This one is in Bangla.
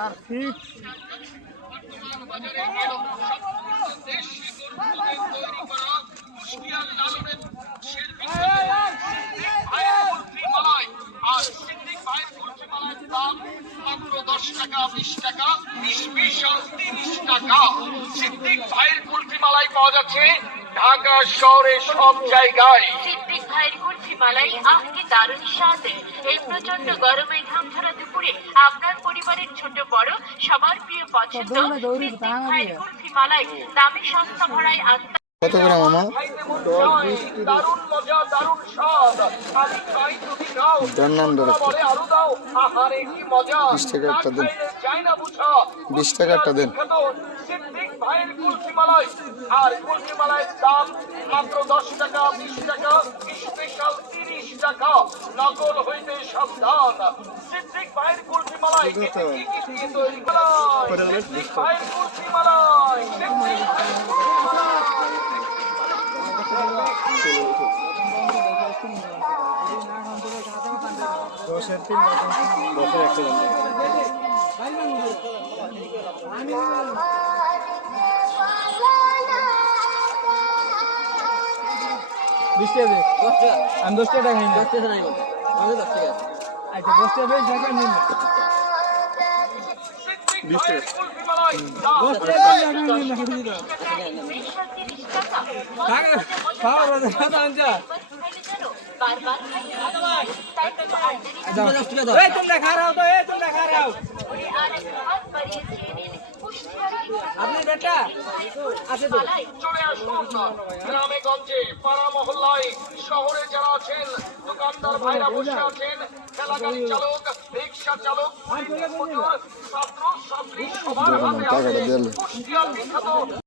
মাত্র 10 টাকা 20 টাকা স্পেশাল 30 টাকা সিদ্দিক ভাইয়ের কুলফি মালাই পাওয়া যাচ্ছে ঢাকা শহরে সব জায়গায়। সিদ্দিক ভাইয়ের কুলফি মালাই কি দারুণ স্বাদ। এই প্রচন্ড গরমে ঘাম ঝরা দুপুরে আপনার পরিবারের ছোট বড় সবার প্রিয় পছন্দ সিদ্দিক ভাইয়ের কুলফি মালাই। দামি সস্তা ভরায় আত্মা। কত করে মামা? দারুণ মজা দারুণ স্বাদ। আমি খাই তুমি খাও, বলে আরো দাও। আহারে কি মজা। 20 টাকা একটা দেন। চাই না বুঝা 20 টাকা একটা দেন। সিদ্দিক ভাইয়ের কুলফি মালাই। আর কুলফি মালাইয়ের দাম মাত্র 10 টাকা 20 টাকা স্পেশাল 30 টাকা। নকল হইতে সাবধান। সিদ্দিক ভাইয়ের কুলফি মালাই কি কি দিয়ে তৈরি করা? সিদ্দিক ভাইয়ের কুলফি মালাই। সিদ্দিক ভাইয়ের কুলফি মালাই। আমি 10 টাকা খাই না। 10 টাকা নাই বলতে। আমি 10 টাকা। আচ্ছা 10 টাকা বেশ টাকা নিন। 20 টাকা কুলফি মালাই। 10 টাকা নিন না খেতে দাও। টাকা খাওয়া দাও আনজা। বারবার তাই তো এই তোমরা খারাও তো এই তোমরা খারাও। আরেক হাত বাড়িয়ে চেয়ে নিন। আপনি বেটা আছে তো চলে আসুন গ্রামে গঞ্জে পাড়া মহল্লায় শহরে যারা আছেন দোকানদার ভাইরা বসে আছেন ঠেলাগাড়ি চালক রিক্সা চালক ছাত্র ছাত্রী সবার হাতে আছে কুষ্টিয়ার বিখ্যাত